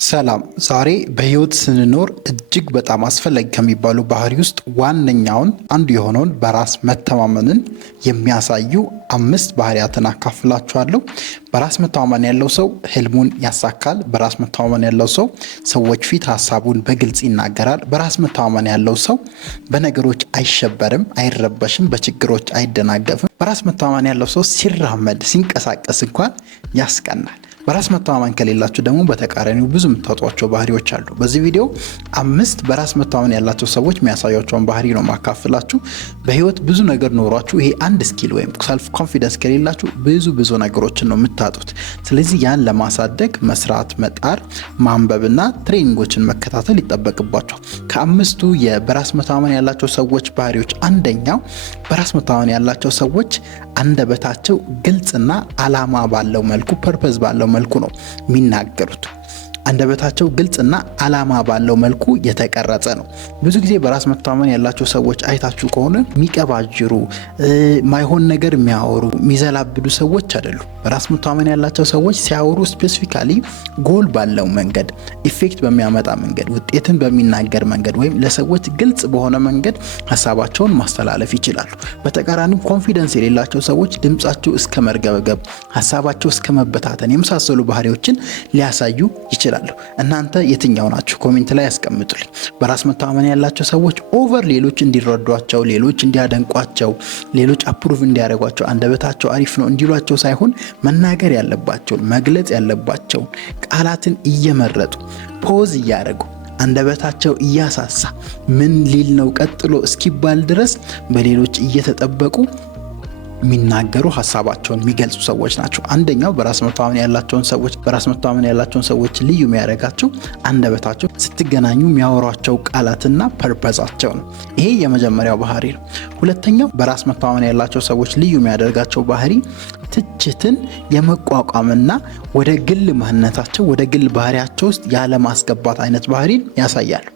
ሰላም ዛሬ በህይወት ስንኖር እጅግ በጣም አስፈላጊ ከሚባሉ ባህሪ ውስጥ ዋነኛውን አንዱ የሆነውን በራስ መተማመንን የሚያሳዩ 5 ባህሪያትን አካፍላችኋለሁ። በራስ መተማመን ያለው ሰው ህልሙን ያሳካል። በራስ መተማመን ያለው ሰው ሰዎች ፊት ሀሳቡን በግልጽ ይናገራል። በራስ መተማመን ያለው ሰው በነገሮች አይሸበርም፣ አይረበሽም፣ በችግሮች አይደናገፍም። በራስ መተማመን ያለው ሰው ሲራመድ ሲንቀሳቀስ እንኳን ያስቀናል። በራስ መተማመን ከሌላችሁ ደግሞ በተቃራኒው ብዙ የምታጧቸው ባህሪዎች አሉ። በዚህ ቪዲዮ 5 በራስ መተማመን ያላቸው ሰዎች የሚያሳያቸውን ባህሪ ነው ማካፍላችሁ። በህይወት ብዙ ነገር ኖሯችሁ ይሄ አንድ ስኪል ወይም ሰልፍ ኮንፊደንስ ከሌላችሁ ብዙ ነገሮችን ነው የምታጡት። ስለዚህ ያን ለማሳደግ መስራት፣ መጣር፣ ማንበብና ትሬኒንጎችን መከታተል ይጠበቅባችኋል። ከአምስቱ የበራስ መተማመን ያላቸው ሰዎች ባህሪዎች አንደኛው በራስ መተማመን ያላቸው ሰዎች አንደበታቸው ግልጽና ዓላማ ባለው መልኩ ፐርፐዝ ባለው መልኩ ነው የሚናገሩት። አንደበታቸው ግልጽና ዓላማ ባለው መልኩ የተቀረጸ ነው። ብዙ ጊዜ በራስ መተማመን ያላቸው ሰዎች አይታችሁ ከሆነ የሚቀባጅሩ፣ ማይሆን ነገር የሚያወሩ፣ የሚዘላብዱ ሰዎች አይደሉም። በራስ መተማመን ያላቸው ሰዎች ሲያወሩ ስፔሲፊካሊ ጎል ባለው መንገድ፣ ኢፌክት በሚያመጣ መንገድ፣ ውጤትን በሚናገር መንገድ ወይም ለሰዎች ግልጽ በሆነ መንገድ ሀሳባቸውን ማስተላለፍ ይችላሉ። በተቃራኒው ኮንፊደንስ የሌላቸው ሰዎች ድምጻቸው እስከ መርገበገብ፣ ሀሳባቸው እስከ መበታተን የመሳሰሉ ባህሪዎችን ሊያሳዩ ይችላሉ። እናንተ የትኛው ናችሁ? ኮሜንት ላይ ያስቀምጡልኝ። በራስ መተማመን ያላቸው ሰዎች ኦቨር ሌሎች እንዲረዷቸው፣ ሌሎች እንዲያደንቋቸው፣ ሌሎች አፕሩቭ እንዲያደርጓቸው፣ አንደበታቸው አሪፍ ነው እንዲሏቸው ሳይሆን መናገር ያለባቸውን መግለጽ ያለባቸውን ቃላትን እየመረጡ ፖዝ እያደረጉ አንደበታቸው እያሳሳ ምን ሊል ነው ቀጥሎ እስኪባል ድረስ በሌሎች እየተጠበቁ የሚናገሩ ሀሳባቸውን የሚገልጹ ሰዎች ናቸው። አንደኛው በራስ መተማመን ያላቸውን ሰዎች ልዩ የሚያደርጋቸው አንደበታቸው፣ ስትገናኙ የሚያወሯቸው ቃላትና ፐርፐዛቸው ነው። ይሄ የመጀመሪያው ባህሪ ነው። ሁለተኛው በራስ መተማመን ያላቸው ሰዎች ልዩ የሚያደርጋቸው ባህሪ ትችትን የመቋቋምና ወደ ግል ማንነታቸው ወደ ግል ባህሪያቸው ውስጥ ያለ ማስገባት አይነት ባህሪን ያሳያሉ።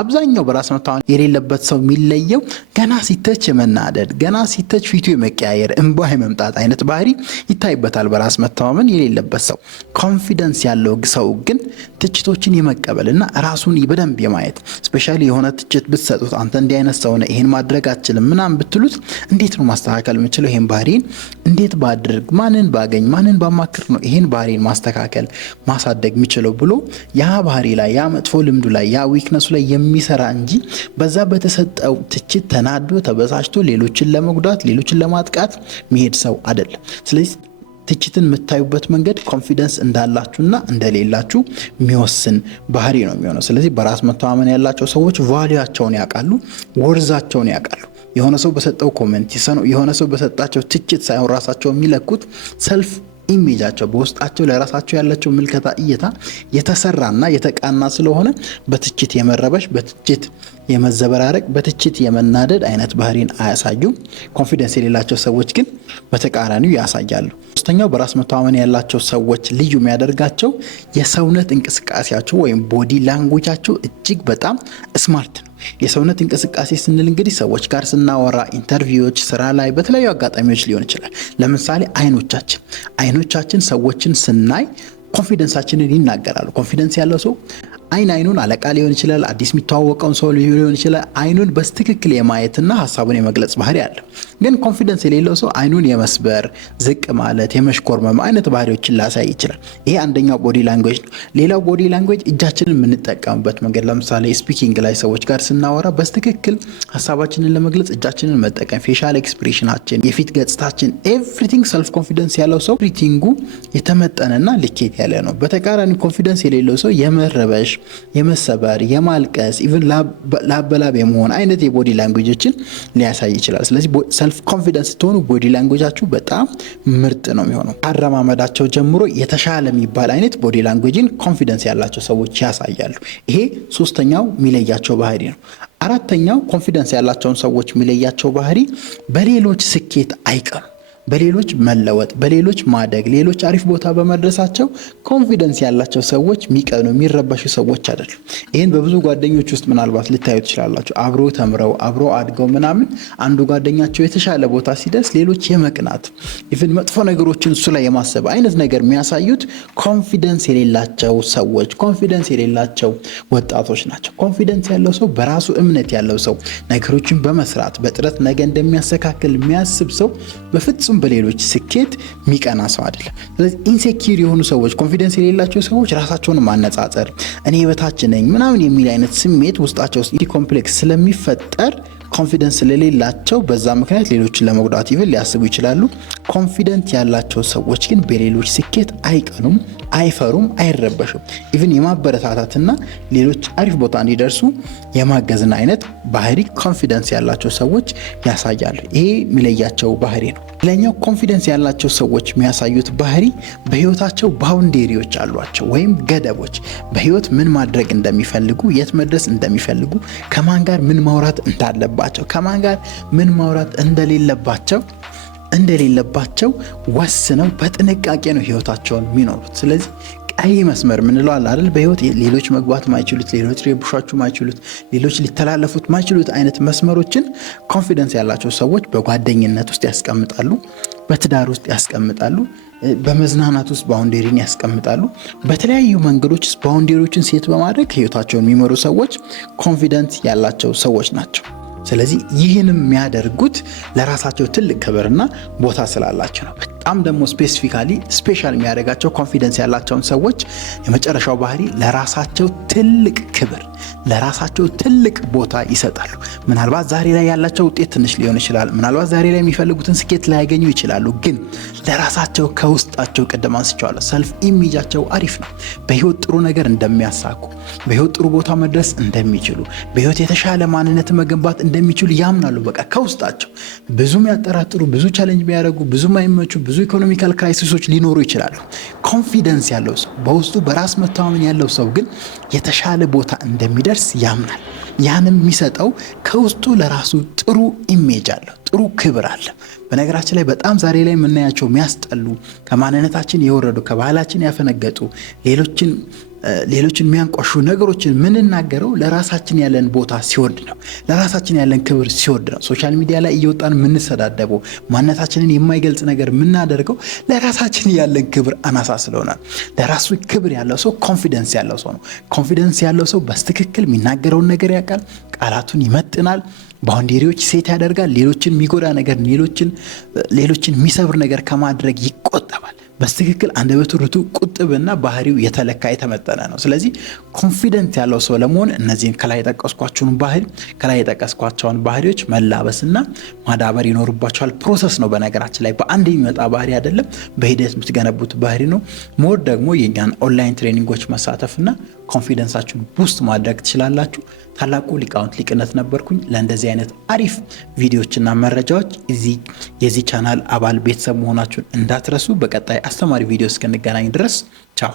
አብዛኛው በራስ መተማመን የሌለበት ሰው የሚለየው ገና ሲተች የመናደድ፣ ገና ሲተች ፊቱ የመቀያየር፣ እንባ የመምጣት አይነት ባህሪ ይታይበታል። በራስ መተማመን የሌለበት ሰው ኮንፊደንስ ያለው ሰው ግን ትችቶችን የመቀበልና ራሱን በደንብ የማየት ስፔሻሊ የሆነ ትችት ብትሰጡት አንተ እንዲህ አይነት ሰው ነህ፣ ይሄን ማድረግ አትችልም ምናምን ብትሉት እንዴት ነው ማስተካከል የምችለው? ይሄን ባህሪን እንዴት ባድርግ፣ ማንን ባገኝ፣ ማንን ባማክር ነው ይሄን ባህሪን ማስተካከል ማሳደግ የሚችለው ብሎ ያ ባህሪ ላይ ያ መጥፎ ልምዱ ላይ ያ ዊክነሱ ላይ የሚሰራ እንጂ በዛ በተሰጠው ትችት ተናዶ ተበሳጭቶ ሌሎችን ለመጉዳት ሌሎችን ለማጥቃት መሄድ ሰው አይደለም። ስለዚህ ትችትን የምታዩበት መንገድ ኮንፊደንስ እንዳላችሁና እንደሌላችሁ የሚወስን ባህሪ ነው የሚሆነው። ስለዚህ በራስ መተማመን ያላቸው ሰዎች ቫልዩአቸውን ያውቃሉ፣ ወርዛቸውን ያውቃሉ። የሆነ ሰው በሰጠው ኮሜንት፣ የሆነ ሰው በሰጣቸው ትችት ሳይሆን ራሳቸው የሚለኩት ሰልፍ ኢሜጃቸው በውስጣቸው ለራሳቸው ያላቸው ምልከታ እይታ የተሰራና የተቃና ስለሆነ በትችት የመረበሽ፣ በትችት የመዘበራረቅ፣ በትችት የመናደድ አይነት ባህሪን አያሳዩም። ኮንፊደንስ የሌላቸው ሰዎች ግን በተቃራኒው ያሳያሉ። ሶስተኛው በራስ መተማመን ያላቸው ሰዎች ልዩ የሚያደርጋቸው የሰውነት እንቅስቃሴያቸው ወይም ቦዲ ላንጉጃቸው እጅግ በጣም ስማርት ነው። የሰውነት እንቅስቃሴ ስንል እንግዲህ ሰዎች ጋር ስናወራ፣ ኢንተርቪዎች፣ ስራ ላይ በተለያዩ አጋጣሚዎች ሊሆን ይችላል። ለምሳሌ አይኖቻችን ሰዎችን ስናይ ኮንፊደንሳችንን ይናገራሉ። ኮንፊደንስ ያለው ሰው አይኑን አለቃ ሊሆን ይችላል፣ አዲስ የሚተዋወቀውን ሰው ሊሆን ይችላል፣ አይኑን በትክክል የማየትና ሀሳቡን የመግለጽ ባህሪ አለ። ግን ኮንፊደንስ የሌለው ሰው አይኑን የመስበር፣ ዝቅ ማለት፣ የመሽኮርመም አይነት ባህሪዎችን ላሳይ ይችላል። ይሄ አንደኛው ቦዲ ላንጉዌጅ ነው። ሌላው ቦዲ ላንጉዌጅ እጃችንን የምንጠቀምበት መንገድ፣ ለምሳሌ ስፒኪንግ ላይ ሰዎች ጋር ስናወራ በትክክል ሀሳባችንን ለመግለጽ እጃችንን መጠቀም፣ ፌሻል ኤክስፕሬሽናችን፣ የፊት ገጽታችን፣ ኤቭሪቲንግ ሰልፍ ኮንፊደንስ ያለው ሰው ኤቭሪቲንጉ የተመጠነና ልኬት ያለ ነው። በተቃራኒ ኮንፊደንስ የሌለው ሰው የመረበሽ፣ የመሰበር፣ የማልቀስ፣ ኢቭን ላበላብ የመሆን አይነት የቦዲ ላንጉዌጆችን ሊያሳይ ይችላል። ስለዚህ ሰልፍ ኮንፊደንስ ስትሆኑ ቦዲ ላንጉዌጃችሁ በጣም ምርጥ ነው የሚሆነው። አረማመዳቸው ጀምሮ የተሻለ የሚባል አይነት ቦዲ ላንጉዌጅን ኮንፊደንስ ያላቸው ሰዎች ያሳያሉ። ይሄ ሶስተኛው የሚለያቸው ባህሪ ነው። አራተኛው ኮንፊደንስ ያላቸውን ሰዎች የሚለያቸው ባህሪ በሌሎች ስኬት አይቀኑ። በሌሎች መለወጥ፣ በሌሎች ማደግ፣ ሌሎች አሪፍ ቦታ በመድረሳቸው ኮንፊደንስ ያላቸው ሰዎች የሚቀኑ የሚረበሹ ሰዎች አይደሉም። ይህን በብዙ ጓደኞች ውስጥ ምናልባት ልታዩ ትችላላችሁ። አብሮ ተምረው አብሮ አድገው ምናምን አንዱ ጓደኛቸው የተሻለ ቦታ ሲደርስ ሌሎች የመቅናት ኢቭን መጥፎ ነገሮችን እሱ ላይ የማሰብ አይነት ነገር የሚያሳዩት ኮንፊደንስ የሌላቸው ሰዎች፣ ኮንፊደንስ የሌላቸው ወጣቶች ናቸው። ኮንፊደንስ ያለው ሰው፣ በራሱ እምነት ያለው ሰው፣ ነገሮችን በመስራት በጥረት ነገ እንደሚያስተካክል የሚያስብ ሰው በፍጹም በሌሎች ስኬት የሚቀና ሰው አይደለም። ስለዚህ ኢንሴኪር የሆኑ ሰዎች፣ ኮንፊደንስ የሌላቸው ሰዎች ራሳቸውን ማነጻጸር፣ እኔ በታች ነኝ ምናምን የሚል አይነት ስሜት ውስጣቸው ውስጥ ኮምፕሌክስ ስለሚፈጠር ኮንፊደንስ ስለሌላቸው በዛ ምክንያት ሌሎችን ለመጉዳት ይብል ሊያስቡ ይችላሉ። ኮንፊደንት ያላቸው ሰዎች ግን በሌሎች ስኬት አይቀኑም፣ አይፈሩም፣ አይረበሹም። ኢቭን የማበረታታትና ሌሎች አሪፍ ቦታ እንዲደርሱ የማገዝና አይነት ባህሪ ኮንፊደንስ ያላቸው ሰዎች ያሳያሉ። ይሄ የሚለያቸው ባህሪ ነው። ሌላኛው ኮንፊደንስ ያላቸው ሰዎች የሚያሳዩት ባህሪ በህይወታቸው ባውንዴሪዎች አሏቸው ወይም ገደቦች። በህይወት ምን ማድረግ እንደሚፈልጉ፣ የት መድረስ እንደሚፈልጉ፣ ከማን ጋር ምን ማውራት እንዳለባቸው፣ ከማን ጋር ምን ማውራት እንደሌለባቸው ወስነው በጥንቃቄ ነው ህይወታቸውን የሚኖሩት። ስለዚህ ቀይ መስመር ምንለው አለ አይደል? በህይወት ሌሎች መግባት ማይችሉት፣ ሌሎች ሊረብሿችሁ ማይችሉት፣ ሌሎች ሊተላለፉት ማይችሉት አይነት መስመሮችን ኮንፊደንስ ያላቸው ሰዎች በጓደኝነት ውስጥ ያስቀምጣሉ፣ በትዳር ውስጥ ያስቀምጣሉ፣ በመዝናናት ውስጥ ባውንዴሪን ያስቀምጣሉ። በተለያዩ መንገዶች ባውንዴሪዎችን ሴት በማድረግ ህይወታቸውን የሚመሩ ሰዎች ኮንፊደንስ ያላቸው ሰዎች ናቸው። ስለዚህ ይህንም የሚያደርጉት ለራሳቸው ትልቅ ክብርና ቦታ ስላላቸው ነው። በጣም ደግሞ ስፔሻል የሚያደርጋቸው ኮንፊደንስ ያላቸውን ሰዎች የመጨረሻው ባህሪ ለራሳቸው ትልቅ ክብር፣ ለራሳቸው ትልቅ ቦታ ይሰጣሉ። ምናልባት ዛሬ ላይ ያላቸው ውጤት ትንሽ ሊሆን ይችላል። ምናልባት ዛሬ ላይ የሚፈልጉትን ስኬት ላያገኙ ይችላሉ። ግን ለራሳቸው ከውስጣቸው ቅድም አንስቼዋለሁ፣ ሰልፍ ኢሜጃቸው አሪፍ ነው። በህይወት ጥሩ ነገር እንደሚያሳኩ፣ በህይወት ጥሩ ቦታ መድረስ እንደሚችሉ፣ በህይወት የተሻለ ማንነትን መገንባት እንደሚችሉ ያምናሉ። በቃ ከውስጣቸው ብዙም ያጠራጥሩ፣ ብዙ ቻሌንጅ ቢያደርጉ፣ ብዙም አይመቹ፣ ብዙ ኢኮኖሚካል ክራይሲሶች ሊኖሩ ይችላሉ። ኮንፊደንስ ያለው ሰው፣ በውስጡ በራስ መተማመን ያለው ሰው ግን የተሻለ ቦታ እንደሚደርስ ያምናል። ያንም የሚሰጠው ከውስጡ ለራሱ ጥሩ ኢሜጅ አለው፣ ጥሩ ክብር አለ። በነገራችን ላይ በጣም ዛሬ ላይ የምናያቸው የሚያስጠሉ፣ ከማንነታችን የወረዱ፣ ከባህላችን ያፈነገጡ፣ ሌሎችን የሚያንቋሹ ነገሮችን ምንናገረው ለራሳችን ያለን ቦታ ሲወርድ ነው። ለራሳችን ያለን ክብር ሲወርድ ነው። ሶሻል ሚዲያ ላይ እየወጣን የምንሰዳደበው፣ ማንነታችንን የማይገልጽ ነገር የምናደርገው ለራሳችን ያለን ክብር አናሳ ስለሆነ። ለራሱ ክብር ያለው ሰው ኮንፊደንስ ያለው ሰው ነው። ኮንፊደንስ ያለው ሰው በትክክል የሚናገረውን ነገር ያውቃል፣ ቃላቱን ይመጥናል፣ ባውንዴሪዎች ሴት ያደርጋል። ሌሎችን የሚጎዳ ነገር፣ ሌሎችን የሚሰብር ነገር ከማድረግ ይቆጠባል። በትክክል አንደበቱ ርቱ፣ ቁጥብና ባህሪው የተለካ የተመጠነ ነው። ስለዚህ ኮንፊደንት ያለው ሰው ለመሆን እነዚህን ከላይ የጠቀስኳቸውን ባህሪዎች መላበስና ማዳበር ይኖርባቸዋል። ፕሮሰስ ነው። በነገራችን ላይ በአንድ የሚመጣ ባህሪ አይደለም፣ በሂደት የምትገነቡት ባህሪ ነው። ሞር ደግሞ የኛን ኦንላይን ትሬኒንጎች መሳተፍና ኮንፊደንሳችሁን ቡስት ማድረግ ትችላላችሁ። ታላቁ ሊቃውንት ሊቅነት ነበርኩኝ። ለእንደዚህ አይነት አሪፍ ቪዲዮዎችና መረጃዎች የዚህ ቻናል አባል ቤተሰብ መሆናችሁን እንዳትረሱ። በቀጣይ አስተማሪ ቪዲዮ እስክንገናኝ ድረስ ቻው።